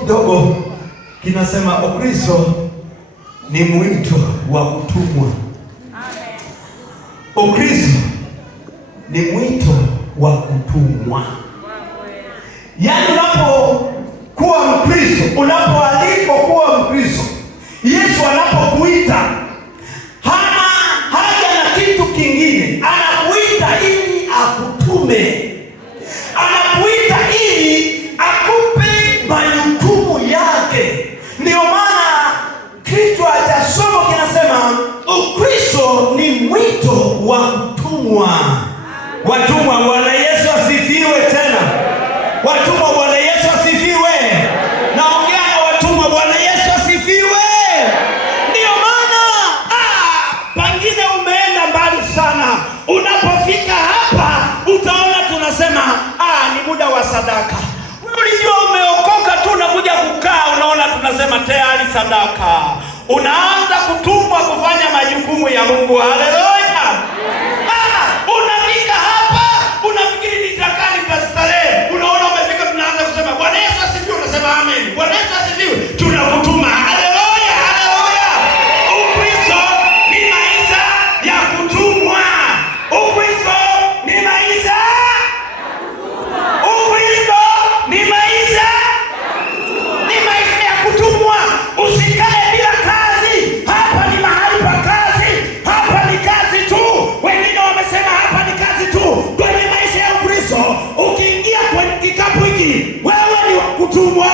kidogo kinasema Ukristo ni mwito wa kutumwa. Ukristo ni mwito wa kutumwa. Yaani unapokuwa Mkristo, unapoalikwa kuwa Mkristo, Yesu anapokuita hana haja na kitu kingine. Anakuita ili akutume. Anakuita ili akupe majukumu yake. Ndio maana kichwa cha somo kinasema Ukristo ni mwito wa kutumwa. Watumwa, Bwana Yesu asifiwe tena. Watumwa, Bwana Yesu asifiwe. Naongea na watumwa, Bwana Yesu asifiwe. Ndio maana pengine umeenda mbali sana. Unapofika hapa utaona tunasema ni muda wa sadaka. Ulijua umeokoka tu unakuja kukaa unaona tunasema tayari sadaka. Unaanza kutumwa kufanya majukumu ya Mungu. Haleluya. Unafika hapa unafikiri nitakaa nitastarehe. Unaona umefika tunaanza kusema Bwana Yesu asifiwe, unasema amen. Bwana Yesu asifiwe. Tunakutuma. Haleluya, haleluya. Ukristo ni maisha ya kutumwa. Ukristo ni maisha ya kutumwa. Ukristo ni maisha ya kutumwa. Usikae bila kazi. Hapa ni mahali pa kazi. Hapa ni kazi tu. Wengine wamesema hapa ni kazi tu. Kwenye maisha ya Ukristo, ukiingia kwenye kikapu hiki, wewe ni wa kutumwa.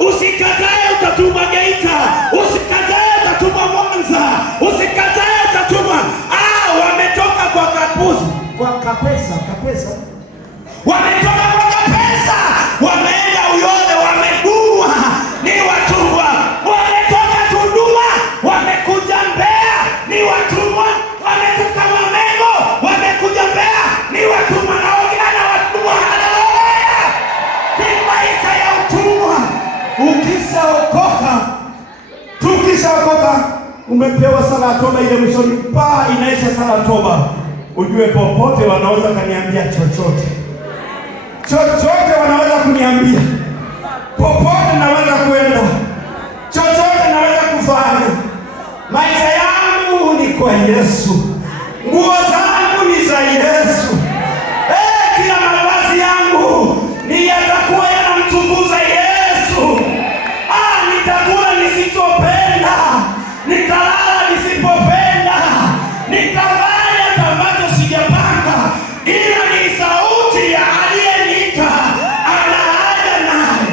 Usikatae utatumwa Geita. Usikatae utatumwa Mwanza. Usikatae utatumwa. Wametoka kwa kapuzi. Kwa kapesa. Wametoka kwa kapesa. Wameenda Uyole, wamegua. Ni watumwa. Wametoka Tunduma, wamekuja Mbeya. Ni watumwa. Wametoka Wamengo, wamekuja Mbeya. Ni watumwa. Naongea na watumwa. Haleluya. Ni maisha ya utumwa. Tukishaokoka umepewa sala toba ile mwishoni inaisha sala toba. Ujue popote wanaweza kaniambia chochote. Wanaweza kuniambia. Popote naweza kwenda. Chochote naweza kufanya. Maisha yangu ni kwa Yesu. Nguo zangu ni za Yesu. Kila mavazi yangu ni yatakuwa yanamtukuza Yesu. Nitakula nisitopenda. Nitalala nisipopenda. Nitafanya ambacho sijapanga. Ila ni sauti ya aliyeniita. Ana haja naye.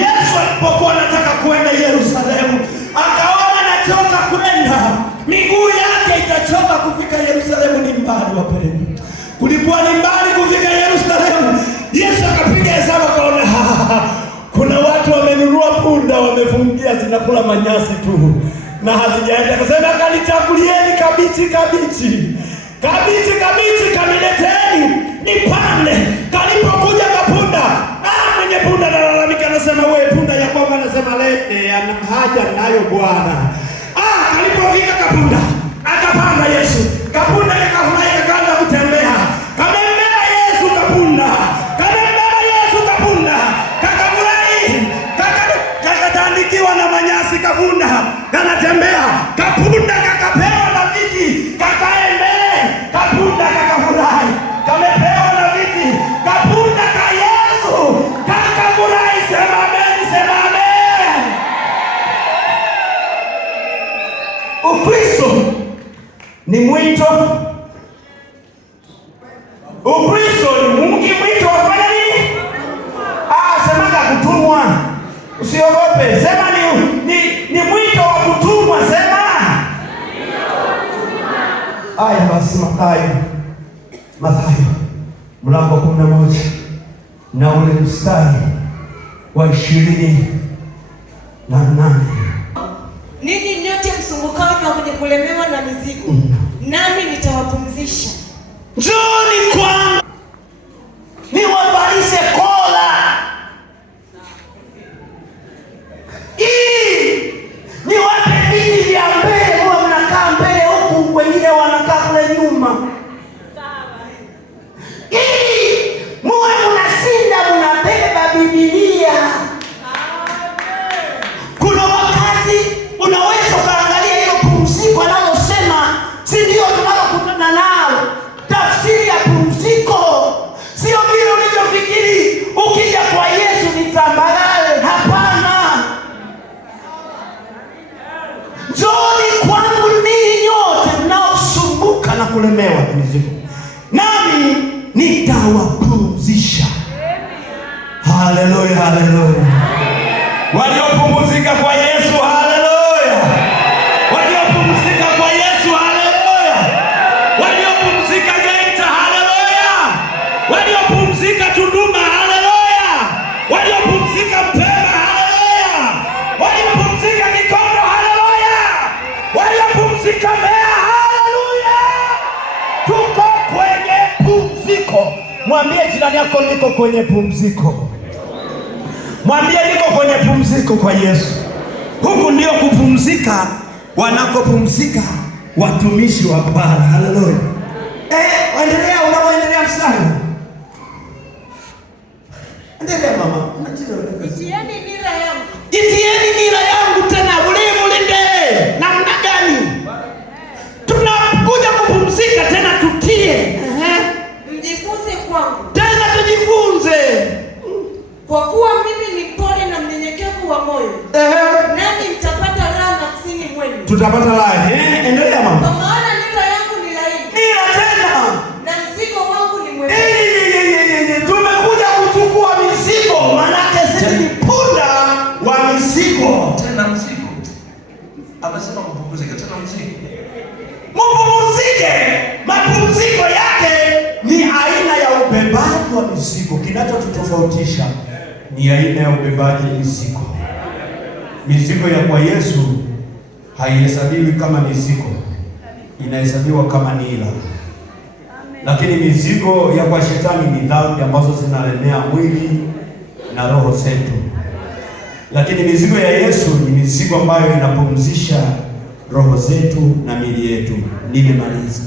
Yesu alipokuwa anataka kwenda Yerusalemu, akaona anachoka kwenda. Miguu yake itachoka kufika Yerusalemu, ni mbali wapendwa. Kulikuwa ni mbali kufika Yerusalemu. Yesu akapiga hesabu akaona kuna watu wamenunua punda wamefungia zinakula manyasi tu na hazijaenda. Akasema kanichagulieni kabichi kanileteni nipande. Kalipokuja kapunda, mwenye punda analalamika, anasema wewe punda ya kwamba, anasema lete, ana haja nayo Bwana. Kalipofika kapunda, akapanda Yesu. Kapunda kakafurahi, kaanza kutembea. Kamembeba Yesu kapunda. Kakafurahi. Kakatandikiwa na manyasi kapunda. Kanatembea. Kapunda kakapewa na viti. Kakae mbele. Kapunda kakafurahi. Kamepewa na viti. Kapunda ka Yesu. Kakafurahi. Sema amen, sema amen. Ukristo ni mwito. Ukristo ni mwito wa kufanya nini? Sema kutumwa. Usiogope. Sema ni mwito wa kutumwa. Sema. Basi Mathayo mlango 11 na ule mstari wa 28. Ninyi nyote msumbukao na wenye kulemewa na mizigo, nami nitawapumzisha. Njooni kwangu niwavalishe kola. Niwape viti vya mbele, huwa mnakaa mbele huku, wengine wanakaa kule nyuma. Muwe mnashinda mnabeba Biblia. waliopumzika kwa Yesu, haleluya! Waliopumzika kwa Yesu, haleluya! Waliopumzika Geita, haleluya! Waliopumzika Tunduma, haleluya! Waliopumzika Mpemba, haleluya! Waliopumzika Kikondo, haleluya! Waliopumzika Mbeya, haleluya! Tuko kwenye pumziko. Mwambie jirani yako, niko kwenye pumziko. Mwambie niko kwenye pumziko kwa Yesu. Huku ndio kupumzika wanakopumzika watumishi wa Bwana. Haleluya. Endelea, unaoendelea mstari. Endelea mama. Itieni nira yangu. Itieni nira yangu tena mulinde. Namna gani? Tunakuja kupumzika tena tutie. Mjifunze kwangu. Tena tujifunze. Kwa kuwa mimi ni mpole na mnyenyekevu wa moyo. Nani mtapata raha nafsini mwenu. Tutapata raha. Endelea mama. Kwa maana nira yangu ni laini. Nira tena. Na mzigo wangu ni mwepesi. Tumekuja kuchukua mizigo. Maanake sisi ni punda wa mizigo. Tena mzigo. Amesema mpumzike, tena mzigo. Mpumzike. Mapumziko yake ni aina ya ubebaji wa mizigo. Kinachotutofautisha ni aina ya ubebaji mizigo. Mizigo ya kwa Yesu haihesabiwi kama mizigo, inahesabiwa kama nira. Lakini mizigo ya kwa shetani ni dhambi ambazo zinalemea mwili na roho zetu. Lakini mizigo ya Yesu ni mizigo ambayo inapumzisha roho zetu na miili yetu. Nimemaliza.